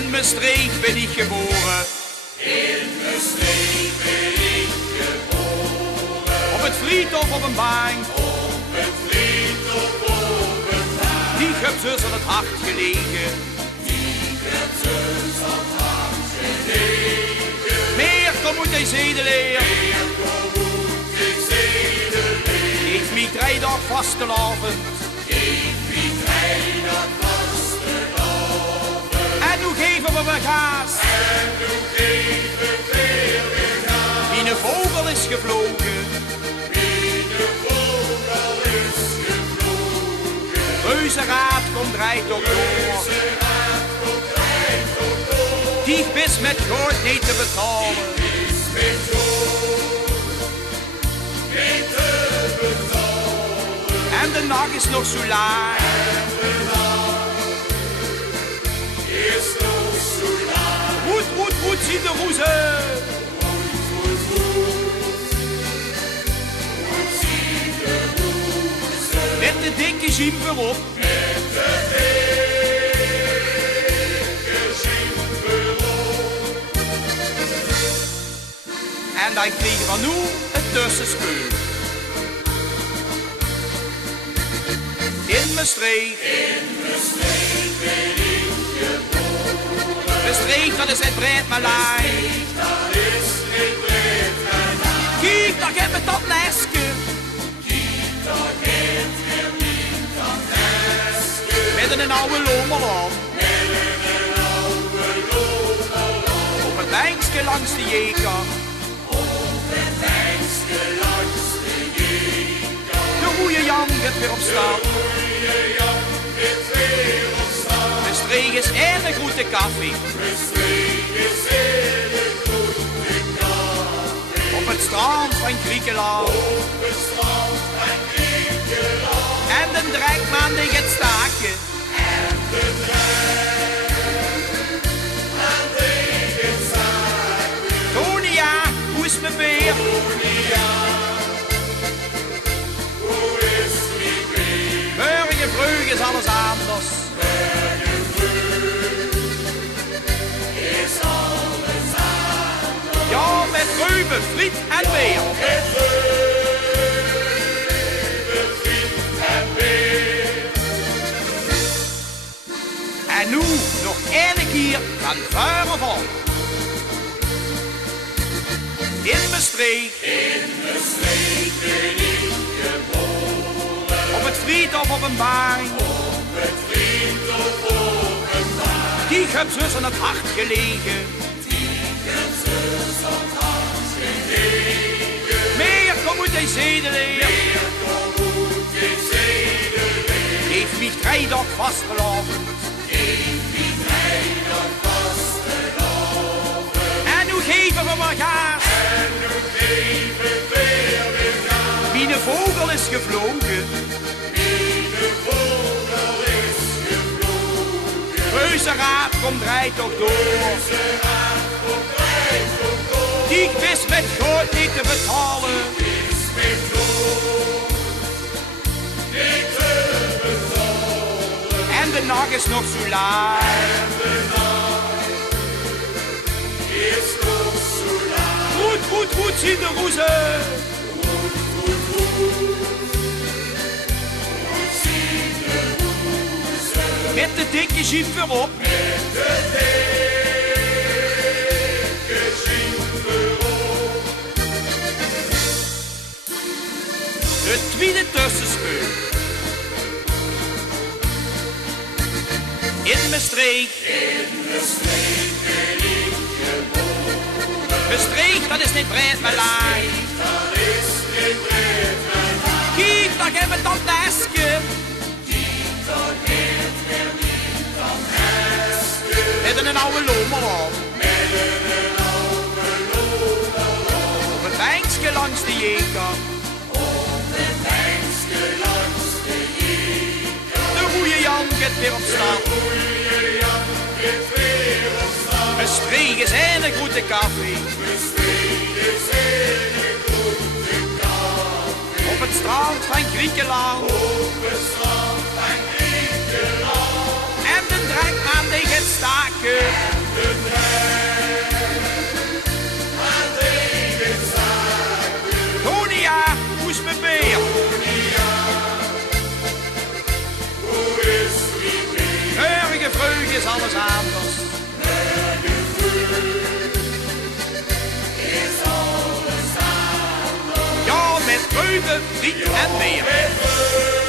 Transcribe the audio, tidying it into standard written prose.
In Maastricht ben ik geboren. In Maastricht ben ik geboren. Op het friedhof op een bank. Op het friedhof op een bank. Die heb zus aan het hart gelegen. Die heb zus aan het hart gelegen. Meer kom moet hij zedeleer. Meer kom moet ik zedeleer. Geef mij 3 dagen vastelavond. Geef mij 3 dagen vastelavond. En nu geven we weer gas. En nu geven we weer gas. Mijn vogel is gevlogen. Mijn vogel is gevlogen. Reuzenraad komt draait ook door. Reuzenraad komt draait ook door. Die is met goud niet te betalen. Is met goud niet te betalen. En de nacht is nog zo laag. En de nacht is nog zo laag. Roet, roet, roet, zien de roezen. Roet, roet, roet. Roet, zien de roezen. Met de dikke jeep erop. Met de dikke jeep erop. En dan kregen we nu het tussenspul. In Maastricht. In Maastricht ben ik geboren. Maastricht, dat is het breed maar laai. Dat is niet breed mijn naam. Kijk, daar heb ik dat nestje. Kijk, daar heeft er niet dat nestje. Met een oude lommel. Met een oude lommel. Op het bankje langs de jeker. Op het bankje langs de jeker. De goeie Jan gaat weer op stap. Maastricht is en een goede koffie. Maastricht is een goede koffie. Op het strand van Griekenland. Op het strand van Griekenland. En de drekman die gaat staken. En de drekman die gaat staken. Tonia, hoe is mijn beer? Tonia, hoe is mijn beer? Morgen vroeg is alles anders. Morgen vroeg is alles anders. Ja, met reuben, friet en beer. Met reuben, friet en beer. En nu nog 1 keer van vuur of al. In Maastricht. In Maastricht ben ik geboren. Op het friedhof op een bank. Op het friedhof op een bank. Die heb zus aan het hart gelegen. Die heb zus aan het hart gelegen. Meer kom moet hij zedeleer. Meer kom moet ik zedeleer. Geef mij 3 dagen vastelavond. Geef mij 3 dagen vastelavond. En nu geven we maar gas. En nu geven we weer gas. Mijn vogel is gevlogen. Mijn vogel is gevlogen. Reuzenraad komt draait ook door. Reuzenraad komt draait ook door. Die is met goud niet te betalen. Is met goud niet te betalen. En de nacht is nog zo laag. En de nacht is nog zo laag. Goed, goed, goed, zien de roezen. Goed, goed, goed. Goed zien de roezen. Met de dikke jeep erop. Met de dikke jeep erop. Het tweede tussenspul. In Maastricht. In Maastricht ben ik geboren. Maastricht, dat is niet breed maar laai. Dat is niet breed mijn naam. Kijk, daar heb ik dat nestje. Kijk, daar heeft er niet dat nestje. Met een oude lommel. Met een oude lommel. Op het bankje langs de jeker. Op het bankje langs de jeker. De goeie Jan gaat weer op stap. De goeie Jan gaat weer op stap. Maastricht is een goede koffie. Maastricht is een goede koffie. Op het strand van Griekenland. Op het strand van Griekenland. En de drekman die gaat staken. Ruben, Friet en Weer.